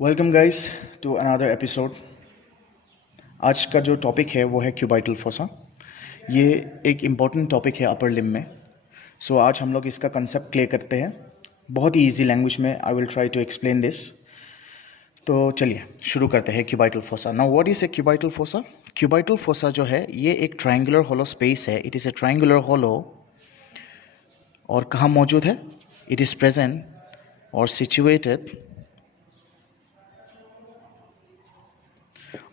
Welcome guys to another episode. आज का जो टॉपिक है वो है क्यूबाइटल फोसा। ये एक इम्पॉर्टेंट टॉपिक है अपर लिम्ब में। सो आज हम लोग इसका कंसेप्ट क्लियर करते हैं बहुत ही इजी लैंग्वेज में। I will try to explain this. तो चलिए शुरू करते हैं cubital fossa. Now what is a cubital fossa? Cubital fossa जो है ये एक ट्रायंगुलर होलो स्पेस है। It is a triangular hollow और कहाँ मौजूद है? इट इज़ प्रेजेंट और situated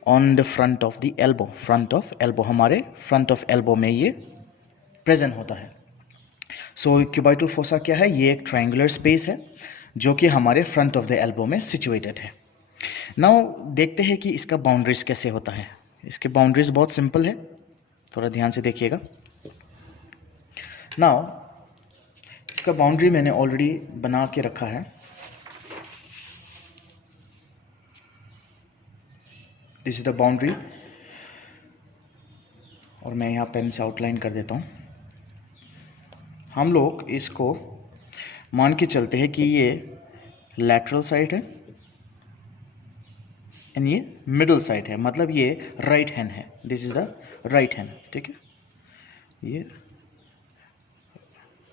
on the front of the elbow. Front of elbow, हमारे फ्रंट ऑफ एल्बो में ये प्रेजेंट होता है। सो क्यूबाइटल फोसा क्या है? ये एक ट्रायंगुलर स्पेस है जो कि हमारे फ्रंट ऑफ द एल्बो में सिचुएटेड है। नाउ देखते हैं कि इसका बाउंड्रीज कैसे होता है। इसके बाउंड्रीज बहुत सिंपल है, थोड़ा ध्यान से देखिएगा। नाउ इसका बाउंड्री मैंने ऑलरेडी बना के रखा है। दिस इज द बाउंड्री और मैं यहाँ पेन से आउटलाइन कर देता हूँ। हम लोग इसको मान के चलते हैं कि ये लैटरल साइड है एंड ये मिडल साइड है, मतलब ये राइट हैंड है। This is the right hand, ठीक है। ये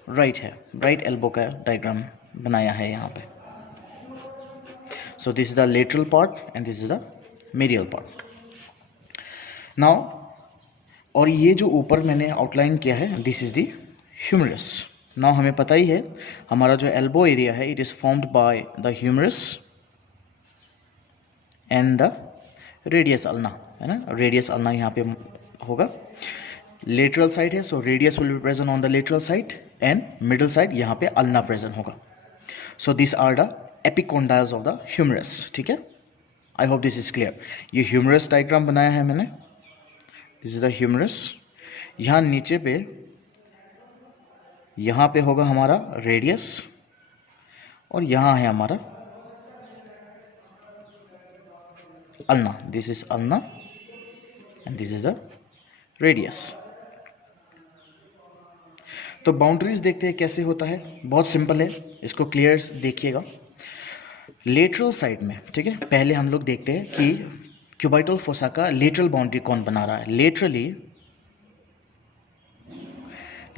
राइट है, राइट एल्बो का डायग्राम बनाया है यहाँ पे। So this is the lateral part and this is the medial part. Now और ये जो ऊपर मैंने आउटलाइन किया है, this is the humerus. Now हमें पता ही है हमारा जो एल्बो एरिया है, it is formed by the humerus and the radius ulna, है ना। रेडियस अल्ना यहाँ पे होगा। लेटरल साइड है, so radius will be present on the lateral side and middle side यहाँ पे अल्ना प्रेजेंट होगा। So this are the epicondyles of the humerus, ठीक है। I hope this is clear. ये ह्यूमरस डायग्राम बनाया है मैंने। This is the humerus. यहाँ नीचे पे यहाँ पे होगा हमारा रेडियस और यहाँ है हमारा ulna. This is ulna and this is the radius. तो बाउंड्रीज देखते हैं कैसे होता है। बहुत सिंपल है, इसको क्लियर देखिएगा। लेटरल साइड में, ठीक है, पहले हम लोग देखते हैं कि क्यूबाइटल फोसा का लेटरल बाउंड्री कौन बना रहा है।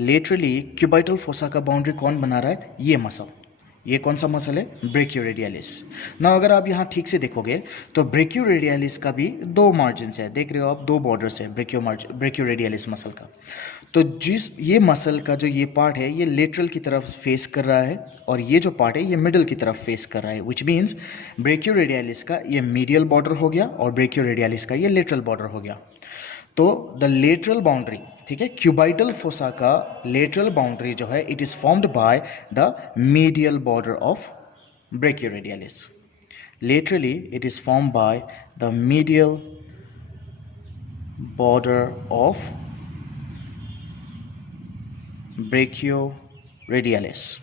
लेटरली क्यूबाइटल फोसा का बाउंड्री कौन बना रहा है? ये मसल। ये कौन सा मसल है? ब्रेकियोरेडियलिस। ना अगर आप यहाँ ठीक से देखोगे तो ब्रेकियोरेडियलिस का भी दो मार्जिन्स है, देख रहे हो आप, दो बॉर्डर्स है ब्रेकियोरेडियलिस मसल का। तो जिस ये मसल का जो ये पार्ट है, ये लेटरल की तरफ फेस कर रहा है और ये जो पार्ट है ये मिडल की तरफ फेस कर रहा है, विच मीन्स ब्रेकियोरेडियलिस का ये मीडियल बॉर्डर हो गया और ब्रेकियोरेडियलिस का ये लेटरल बॉर्डर हो गया। तो द लेटरल बाउंड्री, ठीक है, क्यूबाइटल फोसा का लेटरल बाउंड्री जो है, it is formed by the medial border of brachioradialis. Laterally it is formed by the medial border of brachioradialis.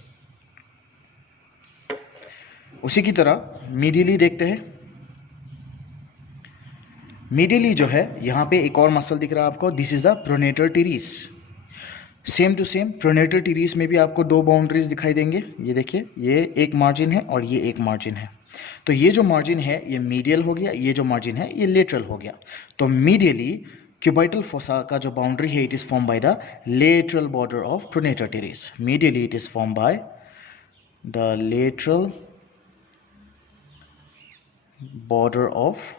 उसी की तरह मीडियली देखते हैं। मीडियली जो है यहाँ पे एक और मसल दिख रहा है आपको, this is the pronator teres. Same to same pronator teres में भी आपको दो बाउंड्रीज दिखाई देंगे। ये देखिए, ये एक मार्जिन है और ये एक मार्जिन है। तो ये जो मार्जिन है ये मीडियल हो गया, ये जो मार्जिन है ये लेटरल हो गया। तो मीडियली क्यूबाइटल फोसा का जो बाउंड्री है, it is form by the lateral border of pronator टीरीस। Medially it is form by the lateral border of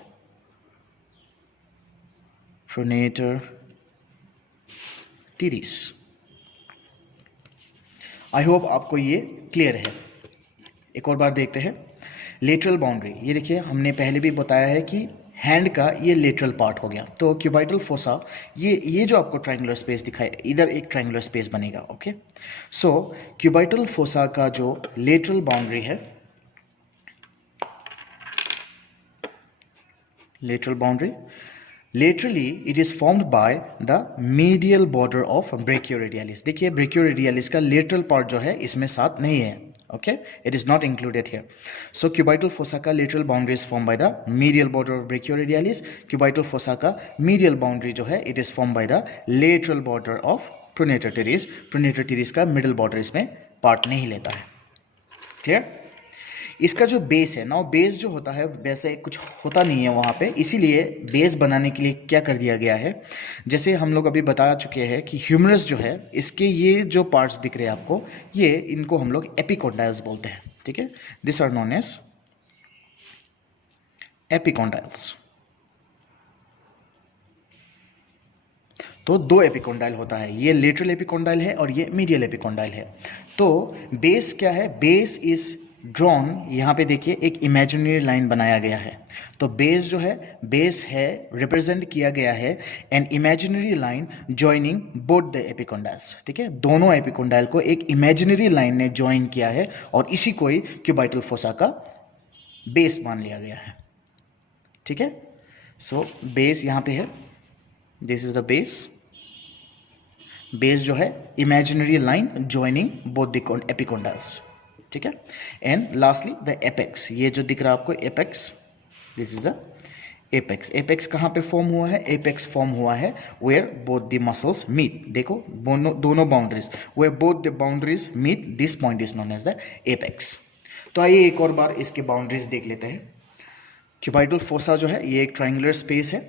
pronator टीरीस। I hope आपको ये क्लियर है। एक और बार देखते हैं लेटरल बाउंड्री। ये देखिए, हमने पहले भी बताया है कि हैंड का ये लेटरल पार्ट हो गया। तो क्यूबाइटल फोसा, ये जो आपको ट्रायंगुलर स्पेस दिखाई, इधर एक ट्रायंगुलर स्पेस बनेगा। ओके, सो क्यूबाइटल फोसा का जो लेटरल बाउंड्री है, lateral boundary, laterally it is formed by the medial border of brachioradialis. देखिए, ब्रेकियोरेडियलिस का लेटरल पार्ट जो है इसमें साथ नहीं है। Okay, it is not included here. So cubital fossa का lateral boundary is form by the medial border of brachioradialis. Cubital fossa का मीडियल बाउंड्री जो है, it is form by the lateral border of pronator teres. Pronator teres का middle border इसमें part नहीं लेता है। Clear? इसका जो बेस है ना, बेस जो होता है वैसे कुछ होता नहीं है वहाँ पे, इसीलिए बेस बनाने के लिए क्या कर दिया गया है, जैसे हम लोग अभी बता चुके हैं कि ह्यूमरस जो है इसके ये जो पार्ट्स दिख रहे हैं आपको, ये इनको हम लोग एपिकोंडाइल्स बोलते हैं, ठीक है। This are known as epicondyles. तो दो एपिकोंडाइल होता है, ये लेटरल एपिकोंडाइल है और ये मीडियल एपिकोंडाइल है। तो बेस क्या है, बेस इज ड्रॉन, यहाँ पे देखिए एक इमेजिनरी लाइन बनाया गया है। तो बेस जो है, बेस है रिप्रेजेंट किया गया है an imaginary line joining both the epicondyles, ठीक है। दोनों एपिकोंडाइल को एक इमेजिनरी लाइन ने ज्वाइन किया है और इसी को ही क्यूबाइटल फोसा का बेस मान लिया गया है, ठीक है। सो बेस यहाँ पे है, this is the base. Base जो है imaginary line joining both the epicondyles, ठीक है। एंड लास्टली द एपेक्स, ये जो दिख रहा है आपको apex, this is the apex. Apex कहाँ पे फॉर्म हुआ है, एपेक्स फॉर्म हुआ है where both the muscles meet, देखो दोनों boundaries, where both the boundaries meet, this point is known as the apex. तो आइए एक और बार इसके बाउंड्रीज देख लेते हैं। क्यूबाइटल फोसा जो है ये एक ट्रायंगुलर स्पेस है,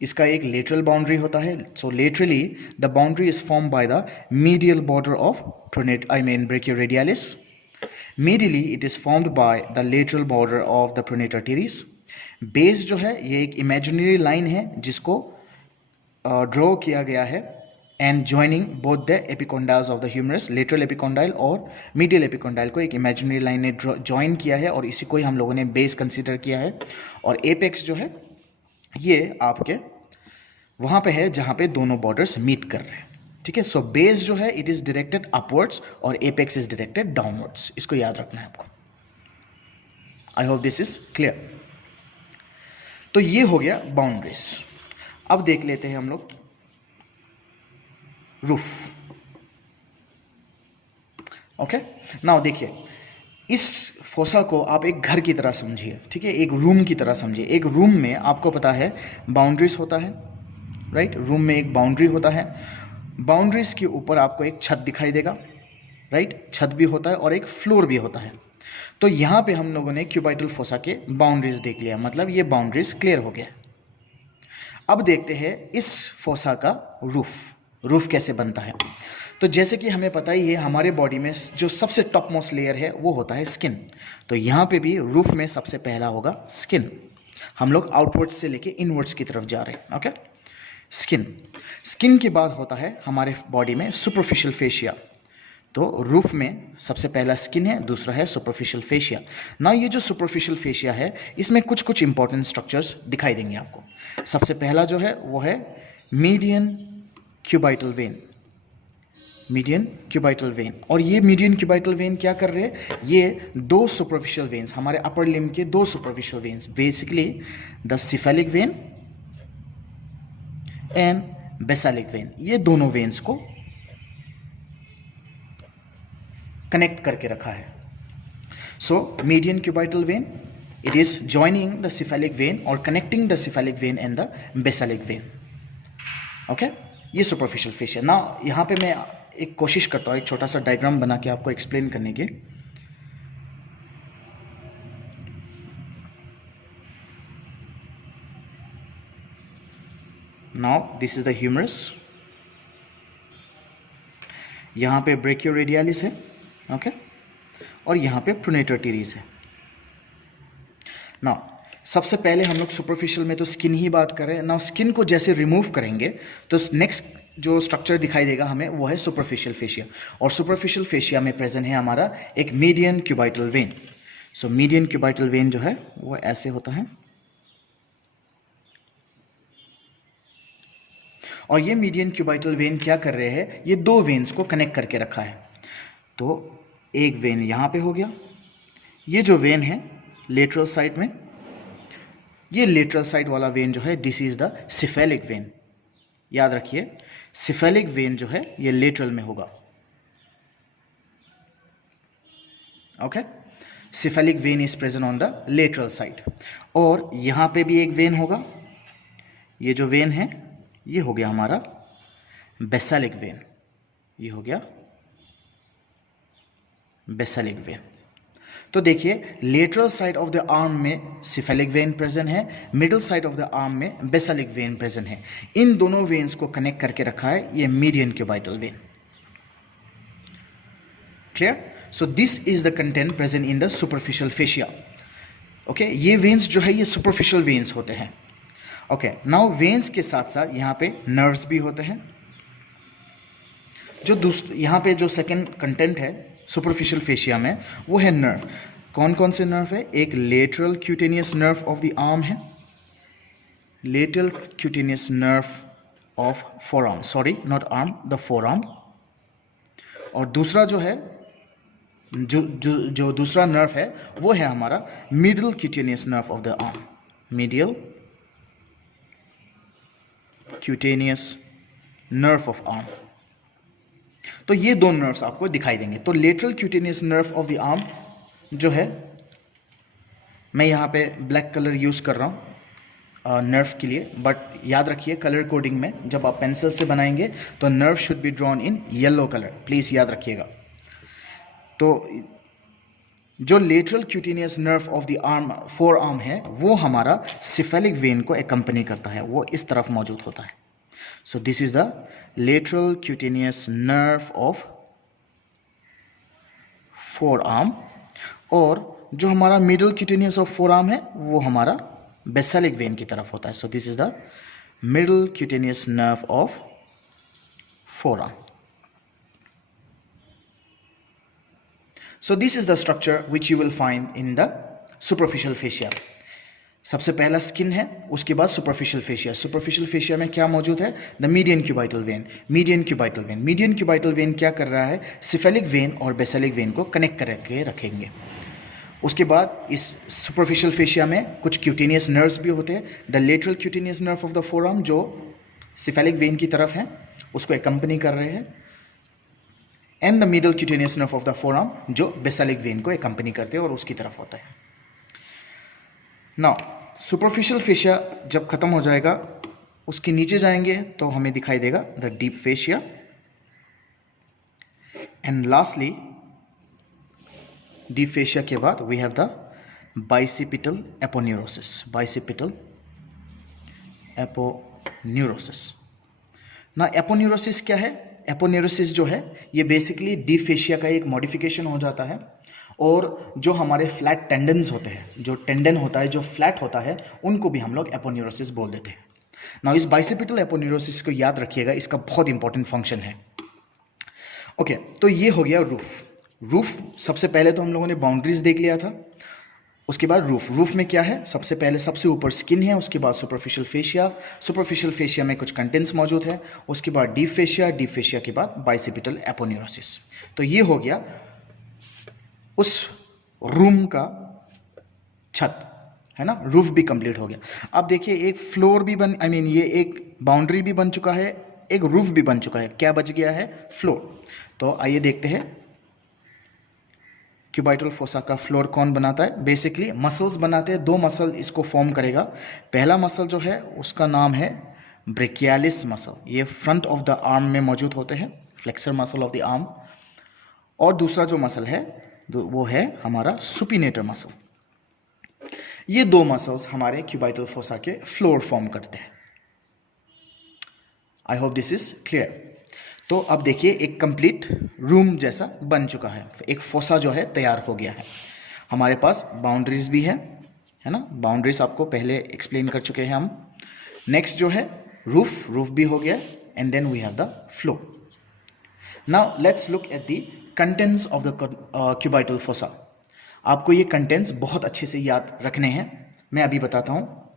इसका एक लेटरल बाउंड्री होता है। So laterally the boundary is form by the medial border of brachioradialis. Medially it is formed by the lateral border of the pronator teres. Base जो है ये एक इमेजिनरी लाइन है जिसको ड्रॉ किया गया है and joining both the epicondyles of the humerus, lateral epicondyle और मीडियल एपिकोंडाइल को एक इमेजिनरी लाइन ने ज्वाइन किया है और इसी को ही हम लोगों ने बेस कंसीडर किया है। और एपेक्स जो है ये आपके वहाँ पे है जहाँ पे दोनों बॉर्डर्स मीट कर रहे हैं, ठीक है। सो बेस जो है इट इज डायरेक्टेड अपवर्ड्स और एपेक्स इज डायरेक्टेड डाउनवर्ड्स, इसको याद रखना है आपको। आई होप दिस इज क्लियर। तो ये हो गया बाउंड्रीज। अब देख लेते हैं हम लोग रूफ। ओके, नाउ देखिए इस फोसा को आप एक घर की तरह समझिए, ठीक है, एक रूम की तरह समझिए। एक रूम में आपको पता है बाउंड्रीज होता है, राइट। रूम में एक बाउंड्री होता है, बाउंड्रीज के ऊपर आपको एक छत दिखाई देगा, राइट। छत भी होता है और एक फ्लोर भी होता है। तो यहाँ पे हम लोगों ने क्यूबाइटल फोसा के बाउंड्रीज देख लिया, मतलब ये बाउंड्रीज क्लियर हो गया। अब देखते हैं इस फोसा का रूफ कैसे बनता है। तो जैसे कि हमें पता ही है हमारे बॉडी में जो सबसे टॉप मोस्ट लेयर है वो होता है स्किन। तो यहाँ पे भी रूफ में सबसे पहला होगा स्किन। हम लोग आउटवर्ड्स से लेके इनवर्ड्स की तरफ जा रहे हैं, ओके। स्किन के बाद होता है हमारे बॉडी में सुपरफिशियल फेशिया। तो रूफ में सबसे पहला स्किन है, दूसरा है सुपरफिशियल फेशिया। ना ये जो सुपरफिशियल फेशिया है इसमें कुछ कुछ इंपॉर्टेंट स्ट्रक्चर्स दिखाई देंगे आपको। सबसे पहला जो है वो है median cubital when, median cubital when. और ये मीडियन क्यूबाइटल वेन क्या कर रहे हैं, ये दो सुपरफिशियल वेन्स, हमारे अपर लिम्ब के दो superficial veins, basically the cephalic vein and basilic vein, ये दोनों वेन्स को कनेक्ट करके रखा है। So median cubital vein it is joining the cephalic vein और connecting the cephalic vein and the basilic vein, okay. ये सुपरफिशियल फेशिया। ना यहाँ पे मैं एक कोशिश करता हूँ एक छोटा सा डायग्राम बना के आपको एक्सप्लेन करने की। Now this is the humerus, यहाँ पे ब्रेकियोरेडियलिस है, ओके, और यहाँ पे प्रोनेटर टीरिस है। नाउ सबसे पहले हम लोग सुपरफिशियल में तो स्किन ही बात कर रहे हैं। नाउ स्किन को जैसे रिमूव करेंगे तो नेक्स्ट जो स्ट्रक्चर दिखाई देगा हमें वो है सुपरफिशियल फेशिया। और सुपरफिशियल फेशिया में प्रेजेंट है हमारा एक median cubital when. So median cubital when जो है वो ऐसे होता है, और ये मीडियन क्यूबाइटल वेन क्या कर रहे हैं, ये दो वेन्स को कनेक्ट करके रखा है। तो एक वेन यहाँ पे हो गया, ये जो वेन है लेटरल साइड में, ये लेटरल साइड वाला वेन जो है this is the cephalic when. याद रखिए सिफेलिक वेन जो है ये लेटरल में होगा, okay. Cephalic vein is present on the lateral side. और यहाँ पे भी एक वेन होगा, ये जो वेन है ये हो गया हमारा बेसालिक वेन, ये हो गया बेसालिक वेन। तो देखिए lateral side of the arm में सिफेलिक वेन प्रेजेंट है, middle side of the arm में बेसालिक वेन प्रेजेंट है। इन दोनों वेन्स को कनेक्ट करके रखा है ये median cubital when. Clear? So this is the content present in the superficial fascia. Okay, ये वेन्स जो है ये सुपरफिशियल वेन्स होते हैं। ओके, नाउ वेन्स के साथ साथ यहाँ पे नर्व्स भी होते हैं। जो यहाँ पे जो सेकेंड कंटेंट है सुपरफिशियल फेशिया में वो है नर्व। कौन कौन से नर्व है? एक lateral cutaneous nerve of the arm है, lateral cutaneous nerve of forearm, sorry not arm, the forearm. और दूसरा जो है जो दूसरा नर्व है वो है हमारा middle cutaneous nerve of the arm, medial cutaneous nerve of arm. तो ये दो नर्व्स आपको दिखाई देंगे। तो lateral cutaneous nerve of the arm जो है, मैं यहाँ पे ब्लैक कलर यूज़ कर रहा हूँ नर्व के लिए, बट याद रखिए कलर कोडिंग में जब आप पेंसिल से बनाएंगे तो nerve should be drawn in yellow colour, please याद रखिएगा। तो जो lateral cutaneous nerve of the arm four arm है वो हमारा सिफेलिक वेन को एकम्पनी करता है, वो इस तरफ मौजूद होता है। सो this is the lateral cutaneous nerve of four arm. और जो हमारा middle cutaneous of four arm है वो हमारा बेसालिक वेन की तरफ होता है। सो this is the middle cutaneous nerve of four arm. So this is the structure which you will find in the superficial fascia. सबसे पहला स्किन है, उसके बाद सुपरफिशियल फेशिया। सुपरफिशियल फेशिया में क्या मौजूद है? The median cubital when. Median cubital when, median cubital when क्या कर रहा है? सिफेलिक वेन और बेसालिक वेन को कनेक्ट करके रखेंगे। उसके बाद इस सुपरफिशियल फेशिया में कुछ क्यूटेनियस नर्व्स भी होते हैं। The lateral cutaneous nerve of the forearm जो सिफेलिक वेन की तरफ है उसको एकम्पनी कर रहे हैं, and the middle cutaneous nerve of the forearm जो बेसालिक वेन को एकम्पनी करते हैं और उसकी तरफ होता है। नाउ सुपरफिशियल फेशिया जब खत्म हो जाएगा उसके नीचे जाएंगे तो हमें दिखाई देगा the deep fascia, and lastly deep fascia के बाद we have the bicipital aponeurosis. Bicipital aponeurosis. ना एपोन्यूरोसिस क्या है? एपोन्यूरोसिस जो है ये बेसिकली डीप फेशिया का एक मॉडिफिकेशन हो जाता है, और जो हमारे फ्लैट टेंडन्स होते हैं, जो टेंडन होता है जो फ्लैट होता है, उनको भी हम लोग एपोन्यूरोसिस बोल देते हैं। नाउ इस बाइसिपिटल एपोन्यूरोसिस को याद रखिएगा, इसका बहुत इंपॉर्टेंट फंक्शन है। ओके, तो ये हो गया रूफ। रूफ सबसे पहले तो हम लोगों ने बाउंड्रीज देख लिया था, उसके बाद रूफ। रूफ में क्या है? सबसे पहले सबसे ऊपर स्किन है, उसके बाद सुपरफिशियल फेशिया, सुपरफिशियल फेशिया में कुछ कंटेंट्स मौजूद है, उसके बाद डीप फेशिया, डीप फेशिया के बाद बाइसिपिटल एपोन्यूरोसिस। तो ये हो गया उस रूम का छत, है ना? रूफ भी कंप्लीट हो गया। अब देखिए एक फ्लोर भी ये एक बाउंड्री भी बन चुका है, एक रूफ भी बन चुका है। क्या बच गया है? फ्लोर। तो आइए देखते हैं क्यूबाइटल फोसा का फ्लोर कौन बनाता है। बेसिकली मसल्स बनाते हैं, दो मसल इसको फॉर्म करेगा। पहला मसल जो है उसका नाम है ब्रेकियालिस मसल, ये फ्रंट ऑफ द आर्म में मौजूद होते हैं, flexor muscle of the arm. और दूसरा जो मसल है वो है हमारा सुपिनेटर मसल। ये दो मसल्स हमारे क्यूबाइटल फोसा के फ्लोर फॉर्म करते हैं। आई होप दिस इज क्लियर। तो अब देखिए एक कंप्लीट रूम जैसा बन चुका है, एक फोसा जो है तैयार हो गया है। हमारे पास बाउंड्रीज भी है ना? बाउंड्रीज आपको पहले एक्सप्लेन कर चुके हैं हम। नेक्स्ट जो है रूफ, रूफ भी हो गया, and then we have the floor. Now let's look at the contents of the cubital fossa. आपको ये कंटेंट्स बहुत अच्छे से याद रखने हैं, मैं अभी बताता हूँ।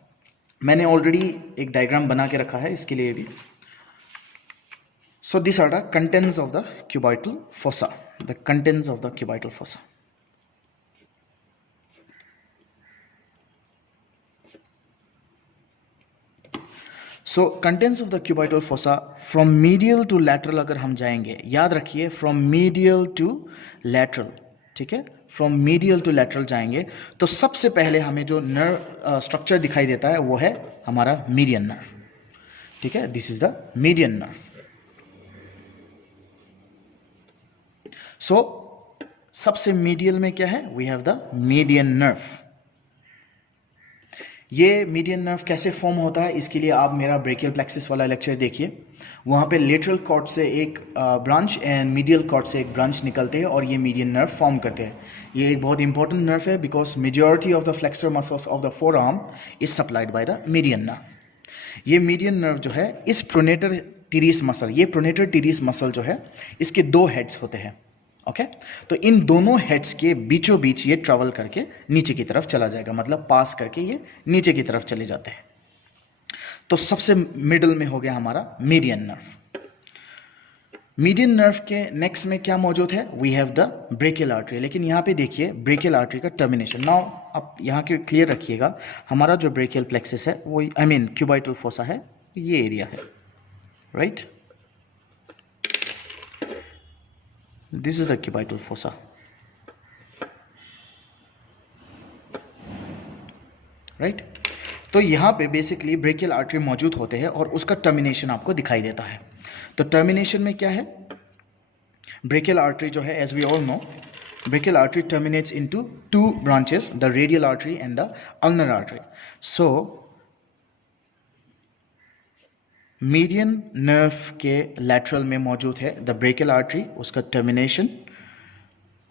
मैंने ऑलरेडी एक डायग्राम बना के रखा है इसके लिए भी। So these are the contents of the cubital fossa. The contents of the cubital fossa. So contents of the cubital fossa from medial to lateral अगर हम जाएंगे, याद रखिए from medial to lateral, ठीक है? From medial to lateral जाएंगे तो सबसे पहले हमें जो नर्व स्ट्रक्चर दिखाई देता है वो है हमारा मीडियन नर्व, ठीक है? This is the median nerve. So सबसे मीडियल में क्या है? We have the median nerve. ये मीडियन नर्व कैसे फॉर्म होता है, इसके लिए आप मेरा ब्रेकियल प्लेक्सिस वाला लेक्चर देखिए। वहाँ पे लेटरल कॉर्ड से एक ब्रांच एंड मीडियल कॉर्ड से एक ब्रांच निकलते हैं और ये मीडियन नर्व फॉर्म करते हैं। ये एक बहुत इंपॉर्टेंट नर्व है because majority of the flexor muscles of the four arm is supplied by the median nerve. ये मीडियन नर्व जो है इस प्रोनेटर टीरिस मसल, ये प्रोनेटर टीरिस मसल जो है इसके दो हेड्स होते हैं। ओके तो इन दोनों हेड्स के बीचों बीच ये ट्रेवल करके नीचे की तरफ चला जाएगा, मतलब पास करके ये नीचे की तरफ चले जाते हैं। तो सबसे मिडल में हो गया हमारा मीडियन नर्व। मीडियन नर्व के नेक्स्ट में क्या मौजूद है? We have the brachial artery. लेकिन यहाँ पे देखिए ब्रेकियल आर्टरी का टर्मिनेशन। नाउ आप यहाँ के क्लियर रखिएगा, हमारा जो ब्रेकियल प्लेक्सिस है वो क्यूबाइटल फोसा है, ये एरिया है, right? This is the cubital fossa. Right? तो यहाँ पे बेसिकली ब्रेकियल आर्टरी मौजूद होते हैं और उसका टर्मिनेशन आपको दिखाई देता है। तो टर्मिनेशन में क्या है? ब्रेकियल आर्टरी जो है, as we all know, brachial artery terminates into two branches, the radial artery and the ulnar artery. So median nerve के लैटरल में मौजूद है द ब्रेकियल आर्टरी, उसका टर्मिनेशन,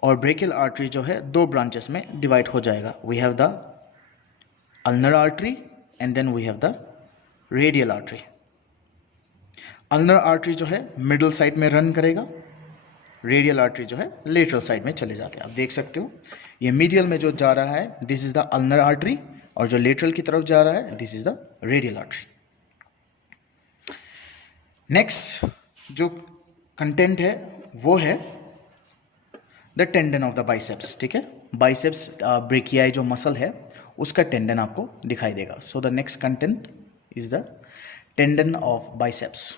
और ब्रेकियल आर्टरी जो है दो ब्रांचेस में डिवाइड हो जाएगा। We have the ulnar artery and then we have the radial artery. Ulnar artery जो है मिडल साइड में रन करेगा, रेडियल आर्टरी जो है लेटरल साइड में चले जाते हैं। आप देख सकते हो ये मीडियल में जो जा रहा है this is the ulnar artery, और जो लेटरल की तरफ जा रहा है this is the radial artery. Next जो कंटेंट है वो है the tendon of the biceps. ठीक है, बाइसेप्स ब्रेकियाई जो मसल है उसका टेंडन आपको दिखाई देगा। So the next content is the tendon of biceps.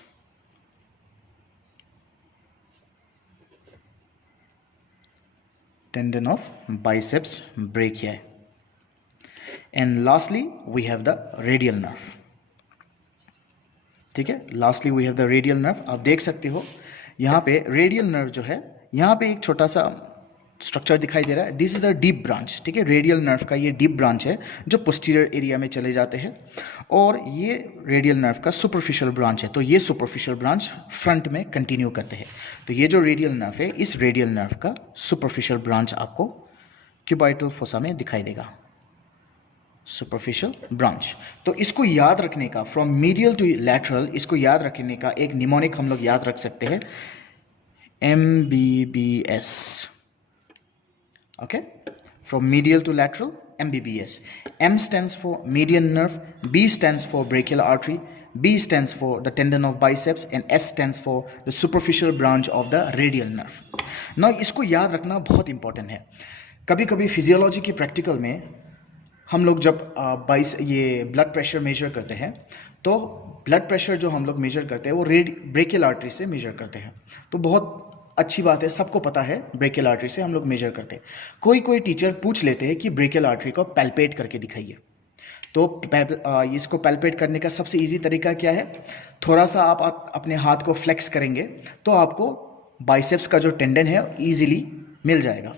Tendon of biceps brachii. And lastly we have the radial nerve. ठीक है, lastly we have the radial nerve. आप देख सकते हो यहाँ पे रेडियल नर्व जो है, यहाँ पे एक छोटा सा स्ट्रक्चर दिखाई दे रहा है, this is the deep branch. ठीक है, रेडियल नर्व का ये डीप ब्रांच है जो पोस्टीरियर एरिया में चले जाते हैं, और ये रेडियल नर्व का सुपरफिशियल ब्रांच है, तो ये सुपरफिशियल ब्रांच फ्रंट में कंटिन्यू करते हैं। तो ये जो रेडियल नर्व है, इस रेडियल नर्व का सुपरफिशियल ब्रांच आपको क्यूबाइटल फोसा में दिखाई देगा, सुपरफिशियल ब्रांच। तो इसको याद रखने का, फ्रॉम मीडियल टू लैटरल, इसको याद रखने का एक निमोनिक हम लोग याद रख सकते हैं, MBBS। Okay, from medial to lateral MBBS। M stands for median nerve, B stands for brachial artery, B stands for the tendon of biceps, and S stands for the superficial branch of the radial nerve. Now इसको याद रखना बहुत important है। कभी कभी physiology की practical में हम लोग जब ये ब्लड प्रेशर मेजर करते हैं, तो ब्लड प्रेशर जो हम लोग मेजर करते हैं वो ब्रेकियल आर्टरी से मेजर करते हैं। तो बहुत अच्छी बात है, सबको पता है ब्रेकियल आर्टरी से हम लोग मेजर करते हैं। कोई टीचर पूछ लेते हैं कि ब्रेकियल आर्टरी को पैल्पेट करके दिखाइए। तो इसको पैल्पेट करने का सबसे इजी तरीका क्या है? थोड़ा सा आप अपने हाथ को फ्लेक्स करेंगे तो आपको बाइसेप्स का जो टेंडन है ईजिली मिल जाएगा।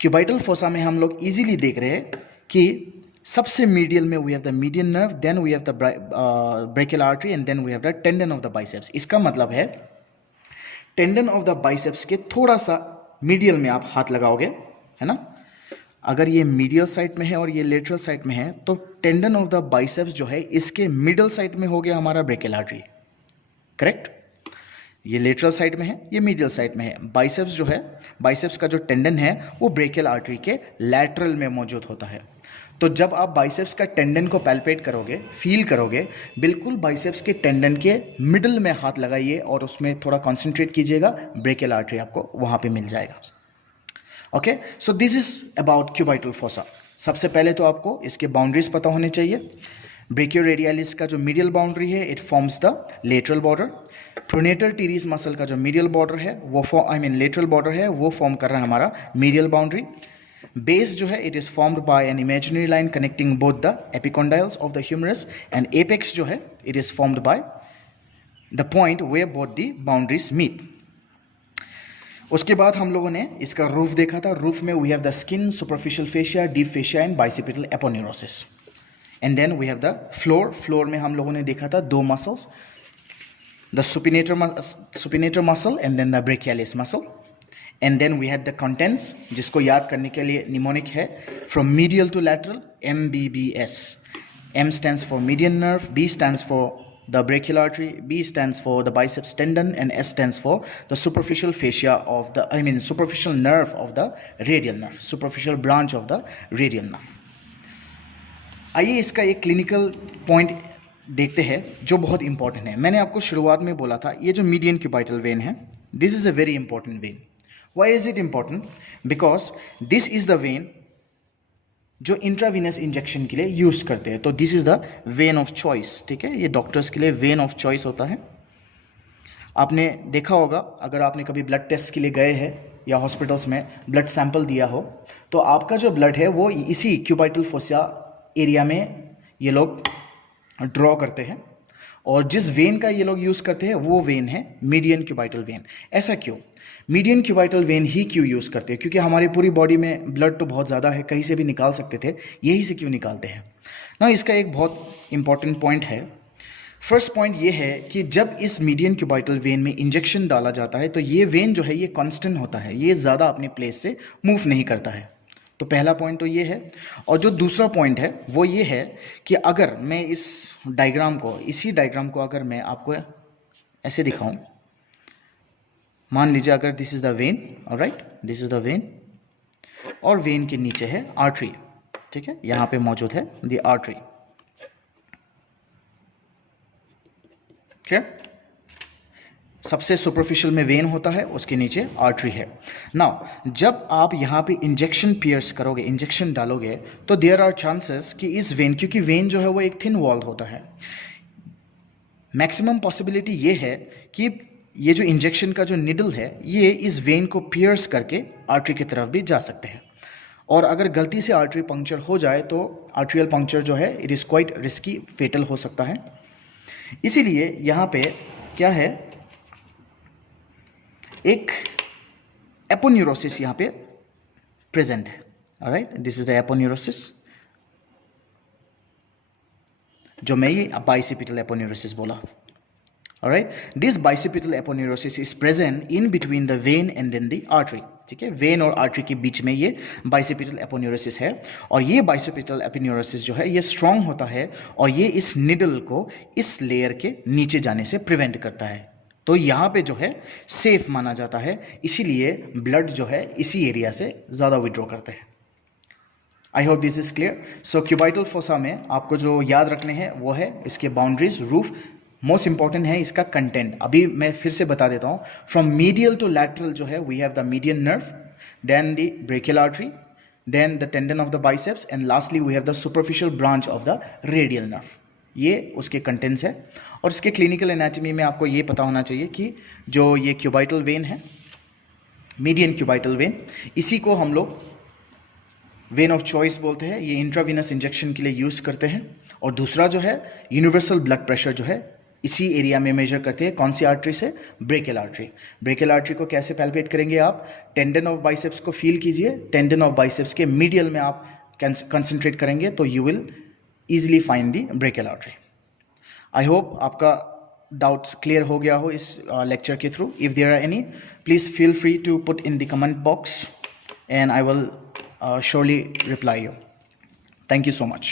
क्यूबाइटल फोसा में हम लोग ईजिली देख रहे हैं कि सबसे मीडियल में we have the median nerve, then we have the brachial artery, and then we have the tendon of the biceps. इसका मतलब है टेंडन ऑफ द बाइसेप्स के थोड़ा सा मीडियल में आप हाथ लगाओगे, है ना? अगर ये मीडियल साइड में है और ये लेटरल साइड में है, तो टेंडन ऑफ द बाइसेप्स जो है इसके मिडल साइड में हो गया हमारा ब्रेकियल आर्टरी। करेक्ट? ये लेटरल साइड में है, ये मीडियल साइड में है। बाइसेप्स जो है, बाइसेप्स का जो टेंडन है वो ब्रेकियल आर्टरी के लैटरल में मौजूद होता है। तो जब आप बाइसेप्स का टेंडन को पैल्पेट करोगे, फील करोगे, बिल्कुल बाइसेप्स के टेंडन के मिडल में हाथ लगाइए और उसमें थोड़ा कॉन्सेंट्रेट कीजिएगा, ब्रेकियल आर्टरी आपको वहाँ पे मिल जाएगा। Okay, so this is about cubital fossa. सबसे पहले तो आपको इसके बाउंड्रीज पता होने चाहिए। ब्रेकियोरेडियलिस का जो मीडियल बाउंड्री है, it forms the lateral border. Pronator teres muscle का जो मीडियल बॉर्डर है वो लेटरल बॉर्डर है, वो फॉर्म कर रहा है हमारा मीडियल बाउंड्री। बेस जो है it is formed by an imaginary line connecting both the epicondyles of the humerus, and apex जो है it is formed by the point where both the boundaries meet. उसके बाद हम लोगों ने इसका रूफ देखा था. रूफ में we have the skin, superficial fascia, deep fascia and bicipital aponeurosis. And then we have the floor. Floor में हम लोगों ने देखा था दो muscles, the supinator muscle and then the brachialis muscle. And then we have the contents, जिसको याद करने के लिए निमोनिक है, from medial to lateral, MBBS. M stands for median nerve, B stands for the brachial artery, B stands for the biceps tendon, and S stands for the superficial fascia of the, superficial nerve of the radial nerve, superficial branch of the radial nerve. आइए इसका एक clinical point देखते हैं जो बहुत important है. मैंने आपको शुरुआत में बोला था ये जो मीडियन क्यूबाइटल वेन है, this is a very important when. Why is it important? Because this is the when जो इंट्रावीनस इंजेक्शन के लिए यूज करते हैं. तो this is the when of choice. ठीक है, ये डॉक्टर्स के लिए वेन ऑफ चॉइस होता है. आपने देखा होगा, अगर आपने कभी ब्लड टेस्ट के लिए गए हैं या हॉस्पिटल्स में ब्लड सैंपल दिया हो, तो आपका जो ब्लड है वो इसी क्यूबाइटल फोसा एरिया में ये लोग ड्रॉ करते हैं. और जिस वेन का ये लोग यूज़ करते हैं वो वेन है मीडियन क्यूबाइटल वेन. ऐसा क्यों? मीडियन क्यूबाइटल वेन ही क्यों यूज़ करते हैं? क्योंकि हमारी पूरी बॉडी में ब्लड तो बहुत ज़्यादा है, कहीं से भी निकाल सकते थे, यही से क्यों निकालते हैं ना. इसका एक बहुत इंपॉर्टेंट पॉइंट है. फर्स्ट पॉइंट ये है कि जब इस मीडियन क्यूबाइटल वेन में इंजेक्शन डाला जाता है तो ये वेन जो है ये कांस्टेंट होता है, ये ज़्यादा अपने प्लेस से मूव नहीं करता है. तो पहला पॉइंट तो ये है. और जो दूसरा पॉइंट है वो ये है कि अगर मैं इसी डायग्राम को अगर मैं आपको ऐसे दिखाऊं, मान लीजिए अगर this is the when, alright, this is the when, और वेन के नीचे है आर्टरी. ठीक है, यहां पे मौजूद है द आर्टरी. ठीक, सबसे सुपरफिशियल में वेन होता है, उसके नीचे आर्टरी है. नाउ जब आप यहाँ पे इंजेक्शन पियर्स करोगे, इंजेक्शन डालोगे, तो देयर आर चांसेस कि इस वेन, क्योंकि वेन जो है वो एक थिन वॉल होता है, मैक्सिमम पॉसिबिलिटी ये है कि ये जो इंजेक्शन का जो निडल है ये इस वेन को पियर्स करके आर्टरी की तरफ भी जा सकते हैं. और अगर गलती से आर्टरी पंक्चर हो जाए तो आर्ट्रियल पंक्चर जो है it is quite risky, fatal हो सकता है. इसीलिए यहाँ पे क्या है, एक एपोन्यूरोसिस यहाँ पे प्रेजेंट है. Alright, this is the aponeurosis, जो मैं ये बाइसेपिटल एपोन्यूरोसिस बोला. Alright, this bicipital aponeurosis is present in between the vein and then the artery. ठीक है, वेन और आर्टरी के बीच में ये बाइसेपिटल एपोन्यूरोसिस है. और ये बाइसेपिटल एपोन्यूरोसिस जो है ये स्ट्रांग होता है और ये इस निडल को इस लेयर के नीचे जाने से प्रिवेंट करता है. तो यहाँ पे जो है सेफ माना जाता है, इसीलिए ब्लड जो है इसी एरिया से ज़्यादा विड्रॉ करते हैं. आई hope this is clear. So cubital fossa में आपको जो याद रखने हैं वो है इसके बाउंड्रीज, रूफ. मोस्ट इंपॉर्टेंट है इसका कंटेंट. अभी मैं फिर से बता देता हूँ. फ्रॉम मीडियल टू लैटरल जो है we have the median nerve, then the brachial artery, then the tendon of the biceps, and lastly we have the superficial branch of the radial nerve. ये उसके कंटेंट्स है. और इसके clinical anatomy में आपको ये पता होना चाहिए कि जो ये क्यूबाइटल वेन है, मीडियन क्यूबाइटल वेन, इसी को हम लोग वेन ऑफ चॉइस बोलते हैं. ये इंट्रावीनस इंजेक्शन के लिए यूज़ करते हैं. और दूसरा जो है यूनिवर्सल ब्लड प्रेशर जो है इसी एरिया में मेजर करते हैं. कौन सी आर्टरी से? Brachial artery. ब्रेकियल आर्टरी को कैसे पैल्पेट करेंगे आप? टेंडन ऑफ बाइसेप्स को फील कीजिए. टेंडन ऑफ बाइसेप्स के मीडियल में आप कंसंट्रेट करेंगे तो you will easily find the brachial artery. I hope आपका डाउट्स क्लियर हो गया हो इस लेक्चर के through. If there are any, please feel free to put in the comment box and I will surely reply you. Thank you so much.